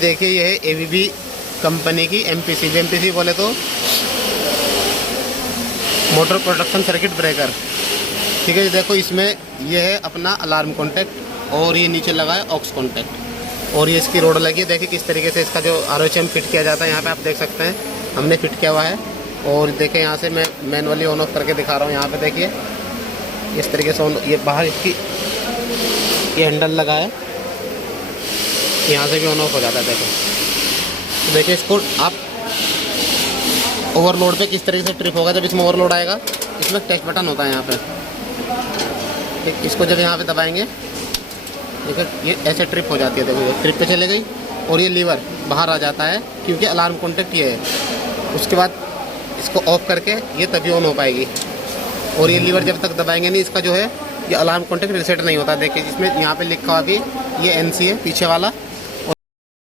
देखिए ये है एबीबी कंपनी की एमपीसी। एमपीसी बोले तो मोटर प्रोडक्शन सर्किट ब्रेकर। ठीक है, देखो इसमें ये है अपना अलार्म कॉन्टैक्ट और ये नीचे लगा है ऑक्स कॉन्टैक्ट और ये इसकी रोड लगी है। देखिए किस तरीके से इसका जो ROHM फिट किया जाता है, यहाँ पे आप देख सकते हैं हमने फिट किया हुआ है। और देखिए यहाँ से मैं मैनुअली ऑन ऑफ करके दिखा रहा हूँ। यहाँ पे देखिए इस तरीके से ये बाहर इसकी ये हैंडल लगा है, यहाँ से भी ऑन ऑफ हो जाता है। देखो देखिए इसको आप ओवरलोड पे किस तरीके से ट्रिप होगा। जब इसमें ओवरलोड आएगा, इसमें टेस्ट बटन होता है यहाँ पे, ठीक, इसको जब यहाँ पे दबाएंगे देखिए ये ऐसे ट्रिप हो जाती है। देखो ये ट्रिप पे चले गई और ये लीवर बाहर आ जाता है क्योंकि अलार्म कॉन्टैक्ट ये है। उसके बाद इसको ऑफ करके ये तभी ऑन हो पाएगी। और ये लीवर जब तक दबाएंगे नहीं, इसका जो है ये अलार्म कॉन्टैक्ट रिसेट नहीं होता। देखिए जिसमें यहाँ पे लिखा हुआ कि ये NC है पीछे वाला,